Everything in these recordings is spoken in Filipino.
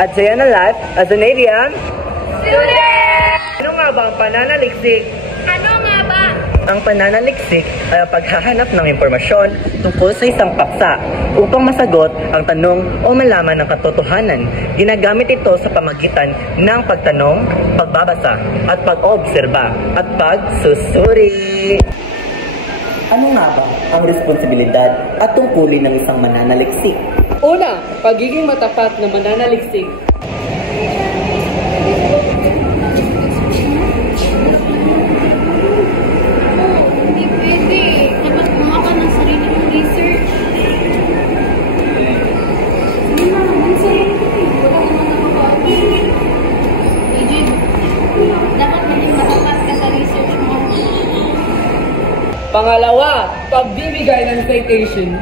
At Jayana Life as an ADM Student! Ano nga ba ang pananaliksik? Ano nga ba? Ang pananaliksik ay ang paghahanap ng impormasyon tungkol sa isang paksa upang masagot ang tanong o malaman ng katotohanan. Ginagamit ito sa pamagitan ng pagtanong, pagbabasa, at pag-obserba, at pagsusuri. Ano nga ba ang responsibilidad at tungkulin ng isang mananaliksik? Una, pagiging matapat na mananaliksik. Hindi pwede. Dapat gumawa ka ng sarili mong research. Hindi na, ang sarili ko eh. Wala naman nakakaabi. Agent, dapat maging matapat ka sa research mo. Pangalawa, pagbibigay ng citation.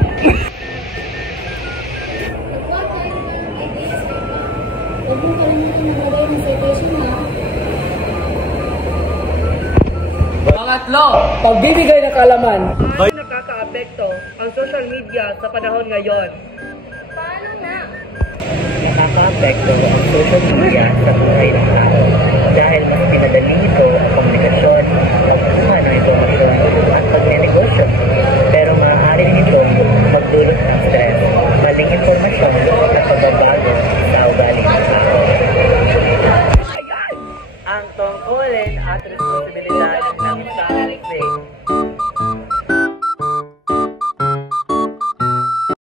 Huwag mo kalimutan maglagay ng citation ha. Pangatlo, pagbibigay ng kaalaman. Paano nakakaapekto ang social media sa panahon ngayon? Paano na? Nakaka-apekto ang social media sa buhay ng tao dahil mas pinadali nito ang komunikasyon, pagkuha ng impormasyon at pagnenegosyo.